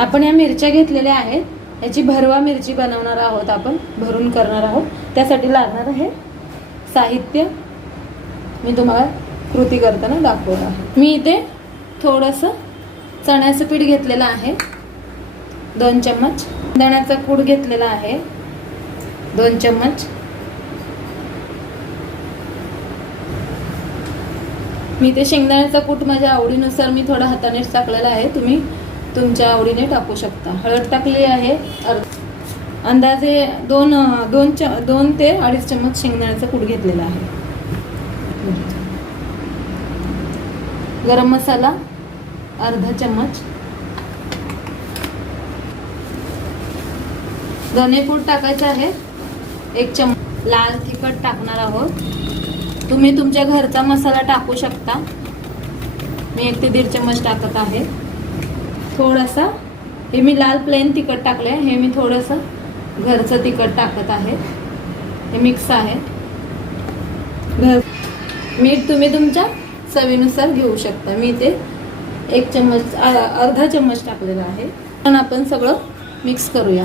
आपण या मिरच्या घेतलेल्या आहेत, याची भरवा मिरची बनवणार आहोत, आपण भरून करणार आहोत. त्यासाठी लागणार आहे साहित्य मी तुम्हाला कृती करताना दाखवणार आहे. मी इथे थोडंसं चण्याचं पीठ घेतलेलं आहे 2 चम्मच, दाण्याचा कूट घेतलेला आहे 2 चम्मच, मी ते शेंगदाण्याचा कूट माझ्या आवडीनुसार मी थोडा हातानेच टाकलेला आहे, तुम्ही तुमच्या आवडीने टाकू शकता. हळद टाकली आहे अंदाजे 2 ते 2.5 चम्मच शेंगदाण्याचा कूट घेतलेला आहे. गरम मसाला अर्धा चम्मच, धनेपूड टाकायचं आहे 1 चम्मच, लाल तिखट टाकणार आहोत. तुम्ही तुमच्या घरचा मसाला टाकू शकता, मी 1 ते 1.5 चम्मच टाकत आहे. थोडासा हे मी लाल प्लेन तिखट टाकले, हे मी थोडंसं घरचं तिखट टाकत आहे, हे मिक्स आहे. मीठ तुम्ही तुमच्या चवीनुसार घेऊ शकता, मी ते 1 चम्मच अर्धा चम्मच टाकलेला आहे. पण आपण सगळं मिक्स करूया.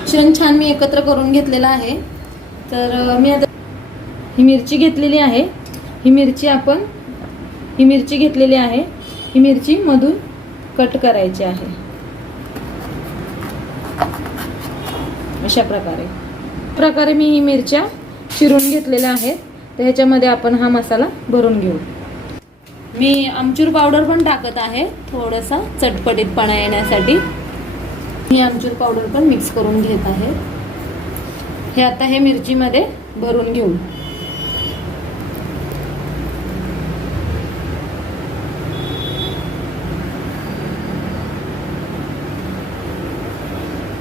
मिश्रण छान मी एकत्र करून घेतलेलं आहे. तर मी आता ही मिरची घेतलेली आहे, ही मिरची घेतलेली आहे, ही मिरची मधून कट करायची आहे अशा प्रकारे मी ही मिरच्या चिरून घेतलेल्या आहेत. तर ह्याच्यामध्ये आपण हा मसाला भरून घेऊ. मी आमचूर पावडर पण टाकत आहे थोडासा चटपटीतपणा येण्यासाठी. मी आमचूर पावडर पण मिक्स करून घेत आहे. हे आता हे मिरचीमध्ये भरून घेऊ.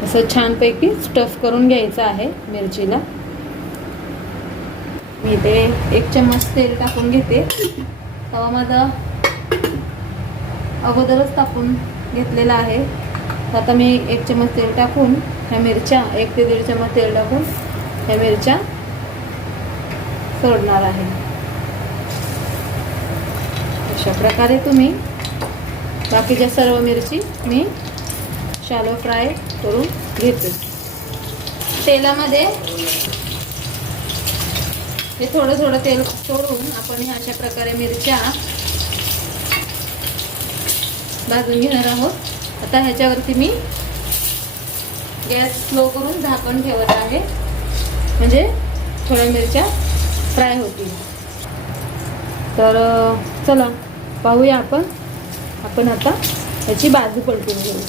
असं छानपैकी स्टफ करून घ्यायचं आहे मिरचीला. मी ते 1 चम्मच तेल टाकून घेते. तवा माझा अगोदरच टाकून घेतलेला आहे. आता मी 1 चम्मच तेल टाकून ह्या मिरच्या 1 ते 1.5 चम्मच तेल टाकून ह्या मिरच्या सोडणार आहे. अशा प्रकारे तुम्ही बाकीच्या सर्व मिरची मी शॅलो फ्राय करून घेते. तेलामध्ये हे थोडं तेल सोडून आपण अशा प्रकारे मिरच्या भाजून घेणार आहोत. आता ह्याच्यावरती मी गॅस स्लो करून झाकण ठेवत आहे, म्हणजे थोड्या मिरच्या फ्राय होतील. तर चला पाहूया आपण आता ह्याची बाजू पलटून घेऊ.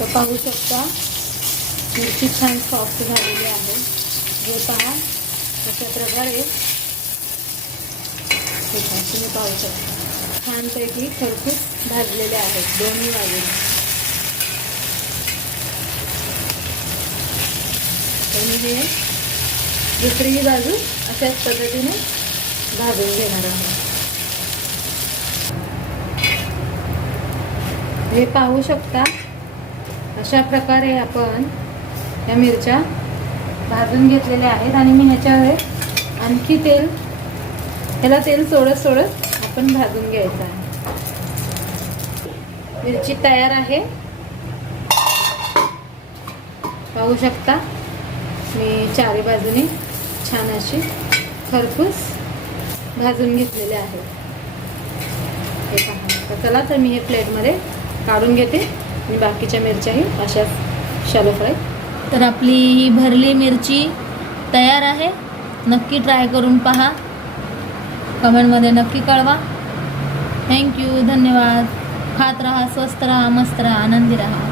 तर पाहू शकता मिरची छान सॉफ्ट झालेली आहे. हे पहा अशा प्रकारे तुम्ही पाहू शकता छानपैकी खरपूस भाजलेले आहेत दोन्ही बाजूने. आणि हे दुसरीही बाजू अशाच पद्धतीने भाजून घेणार आहोत. हे पाहू शकता अशा प्रकारे आपण या मिरच्या भाजून घेतलेल्या आहेत. आणि मी ह्याच्यावर आणखी ह्याला तेल सोडत आपण भाजून घ्यायचं आहे. मिरची तयार आहे, पाहू शकता. मी चारी बाजूने छान अशी खरपूस भाजून घेतलेले आहे. हे पहा. तर चला तर मी हे प्लेटमध्ये काढून घेते आणि बाकीच्या मिरच्याही अशाच शॅलो फ्राय. तर आपली ही भरली मिरची तयार आहे. नक्की ट्राय करून पहा, कमेंटमध्ये नक्की कळवा. थँक्यू, धन्यवाद. खात राहा, स्वस्त राहा, मस्त राहा, आनंदी राहा.